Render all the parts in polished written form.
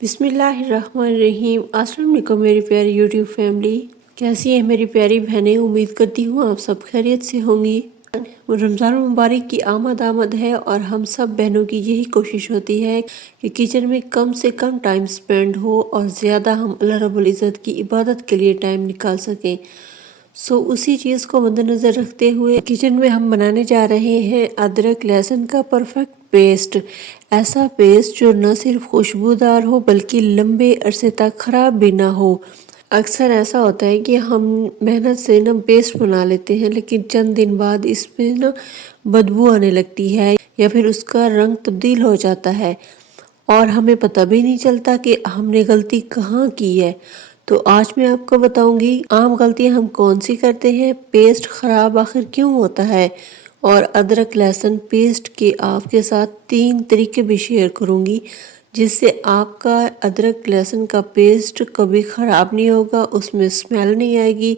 बिस्मिल्लाहिर्रहमानिर्रहीम। अस्सलाम वालेकुम मेरी प्यारी यूट्यूब फैमिली, कैसी है मेरी प्यारी बहनें। उम्मीद करती हूँ आप सब खैरियत से होंगी। रमज़ान मुबारक की आमद है और हम सब बहनों की यही कोशिश होती है कि किचन में कम से कम टाइम स्पेंड हो और ज़्यादा हम अल्लाह रब्बुल इज़्ज़त की इबादत के लिए टाइम निकाल सकें। उसी चीज़ को मद्देनज़र रखते हुए किचन में हम बनाने जा रहे हैं अदरक लहसुन का परफेक्ट पेस्ट। ऐसा पेस्ट जो न सिर्फ खुशबूदार हो बल्कि लंबे अरसे तक ख़राब भी ना हो। अक्सर ऐसा होता है कि हम मेहनत से ना पेस्ट बना लेते हैं लेकिन चंद दिन बाद इसमें ना बदबू आने लगती है या फिर उसका रंग तब्दील हो जाता है और हमें पता भी नहीं चलता कि हमने गलती कहाँ की है। तो आज मैं आपको बताऊंगी आम गलतियां हम कौन सी करते हैं, पेस्ट खराब आखिर क्यों होता है और अदरक लहसुन पेस्ट के आपके साथ 3 तरीके भी शेयर करूंगी जिससे आपका अदरक लहसुन का पेस्ट कभी ख़राब नहीं होगा, उसमें स्मेल नहीं आएगी,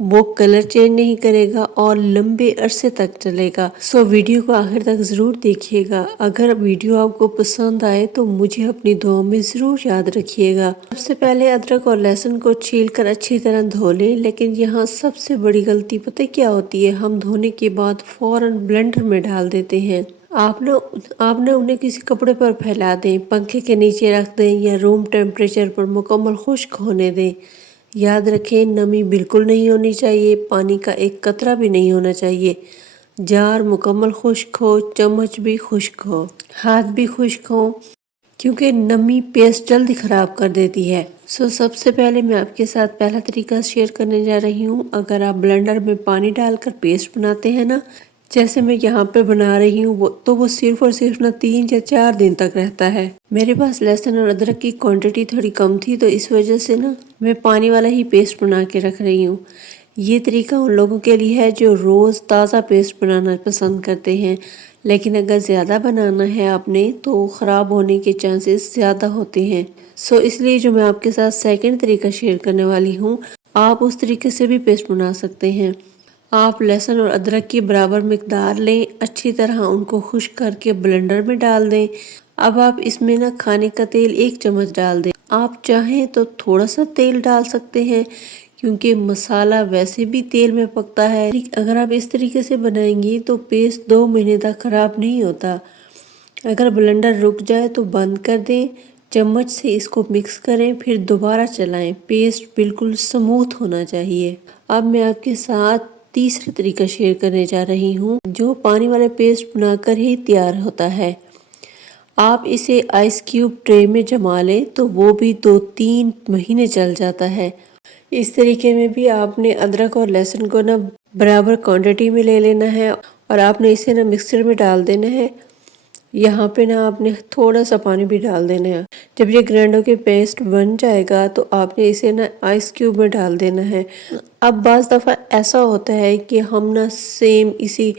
वो कलर चेंज नहीं करेगा और लंबे अरसे तक चलेगा। वीडियो को आखिर तक ज़रूर देखिएगा। अगर वीडियो आपको पसंद आए तो मुझे अपनी दुआ में ज़रूर याद रखिएगा। सबसे पहले अदरक और लहसुन को छीलकर अच्छी तरह धो लें, लेकिन यहाँ सबसे बड़ी गलती पता क्या होती है, हम धोने के बाद फ़ौरन ब्लेंडर में डाल देते हैं। आपने उन्हें किसी कपड़े पर फैला दें, पंखे के नीचे रख दें या रूम टेम्परेचर पर मुकम्मल खुश्क होने दें। याद रखें नमी बिल्कुल नहीं होनी चाहिए, पानी का एक कतरा भी नहीं होना चाहिए। जार मुकम्मल खुश्क हो, चम्मच भी खुश्क हो, हाथ भी खुश्क हो, क्योंकि नमी पेस्ट जल्दी ख़राब कर देती है। सबसे पहले मैं आपके साथ पहला तरीका शेयर करने जा रही हूँ। अगर आप ब्लेंडर में पानी डालकर पेस्ट बनाते हैं ना, जैसे मैं यहाँ पे बना रही हूँ, वो सिर्फ और सिर्फ ना 3 या 4 दिन तक रहता है। मेरे पास लहसुन और अदरक की क्वांटिटी थोड़ी कम थी तो इस वजह से ना मैं पानी वाला ही पेस्ट बना के रख रही हूँ। ये तरीका उन लोगों के लिए है जो रोज़ ताज़ा पेस्ट बनाना पसंद करते हैं, लेकिन अगर ज़्यादा बनाना है आपने तो ख़राब होने के चांसेस ज़्यादा होते हैं। इसलिए जो मैं आपके साथ सेकंड तरीका शेयर करने वाली हूँ, आप उस तरीके से भी पेस्ट बना सकते हैं। आप लहसुन और अदरक की बराबर मिकदार लें, अच्छी तरह उनको खुश्क करके ब्लेंडर में डाल दें। अब आप इसमें ना खाने का तेल 1 चम्मच डाल दें। आप चाहें तो थोड़ा सा तेल डाल सकते हैं क्योंकि मसाला वैसे भी तेल में पकता है। अगर आप इस तरीके से बनाएंगी तो पेस्ट 2 महीने तक ख़राब नहीं होता। अगर ब्लेंडर रुक जाए तो बंद कर दें, चम्मच से इसको मिक्स करें, फिर दोबारा चलाएं। पेस्ट बिल्कुल स्मूथ होना चाहिए। अब मैं आपके साथ तीसरा तरीका शेयर करने जा रही हूँ जो पानी वाले पेस्ट बनाकर ही तैयार होता है। आप इसे आइस क्यूब ट्रे में जमा लें तो वो भी 2-3 महीने चल जाता है। इस तरीके में भी आपने अदरक और लहसुन को ना बराबर क्वांटिटी में ले लेना है और आपने इसे ना मिक्सर में डाल देना है। यहाँ पे ना आपने थोड़ा सा पानी भी डाल देना है। जब ये ग्राइंड होके पेस्ट बन जाएगा तो आपने इसे ना आइस क्यूब में डाल देना है। अब बाज़ दफ़ा ऐसा होता है कि हम ना सेम इसी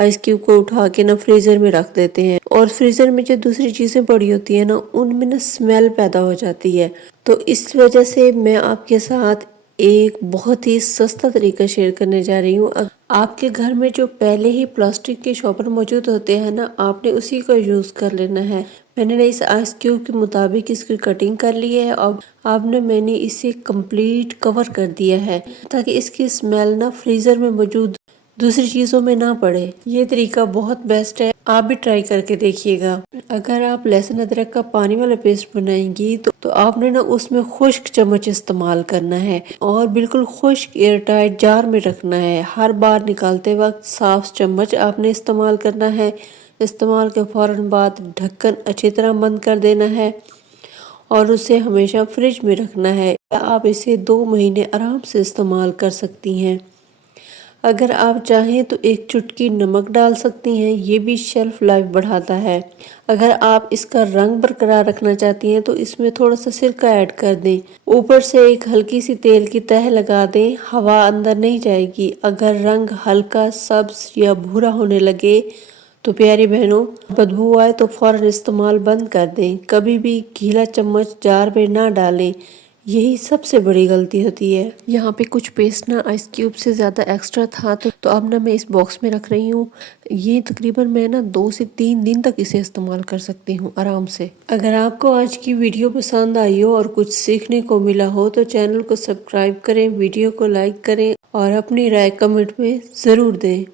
आइस क्यूब को उठा के ना फ्रीज़र में रख देते हैं और फ्रीज़र में जो दूसरी चीज़ें पड़ी होती है ना उनमें ना स्मेल पैदा हो जाती है। तो इस वजह से मैं आपके साथ एक बहुत ही सस्ता तरीका शेयर करने जा रही हूँ। आपके घर में जो पहले ही प्लास्टिक के शॉपर मौजूद होते हैं ना, आपने उसी को यूज़ कर लेना है। मैंने ना इस आइस क्यूब के मुताबिक इसकी कटिंग कर ली है। अब आपने मैंने इसे कंप्लीट कवर कर दिया है ताकि इसकी स्मेल ना फ्रीज़र में मौजूद दूसरी चीज़ों में ना पड़े। ये तरीका बहुत बेस्ट है, आप भी ट्राई करके देखिएगा। अगर आप लहसुन अदरक का पानी वाला पेस्ट बनाएंगी तो आपने ना उसमें खुश्क चम्मच इस्तेमाल करना है और बिल्कुल खुश्क एयरटाइट जार में रखना है। हर बार निकालते वक्त साफ चम्मच आपने इस्तेमाल करना है। इस्तेमाल के फ़ौरन बाद ढक्कन अच्छी तरह बंद कर देना है और उसे हमेशा फ्रिज में रखना है। आप इसे 2 महीने आराम से इस्तेमाल कर सकती हैं। अगर आप चाहें तो 1 चुटकी नमक डाल सकती हैं, ये भी शेल्फ लाइफ बढ़ाता है। अगर आप इसका रंग बरकरार रखना चाहती हैं तो इसमें थोड़ा सा सिरका ऐड कर दें। ऊपर से एक हल्की सी तेल की तह लगा दें, हवा अंदर नहीं जाएगी। अगर रंग हल्का सब्ज या भूरा होने लगे तो प्यारी बहनों बदबू आए तो फौरन इस्तेमाल बंद कर दें। कभी भी गीला चम्मच जार में ना डालें यही सबसे बड़ी गलती होती है। यहाँ पे कुछ पेस्ट ना आइस क्यूब से ज़्यादा एक्स्ट्रा था तो अब ना मैं इस बॉक्स में रख रही हूँ। ये तकरीबन मैं ना 2 से 3 दिन तक इसे इस्तेमाल कर सकती हूँ आराम से। अगर आपको आज की वीडियो पसंद आई हो और कुछ सीखने को मिला हो तो चैनल को सब्सक्राइब करें, वीडियो को लाइक करें और अपनी राय कमेंट में ज़रूर दें।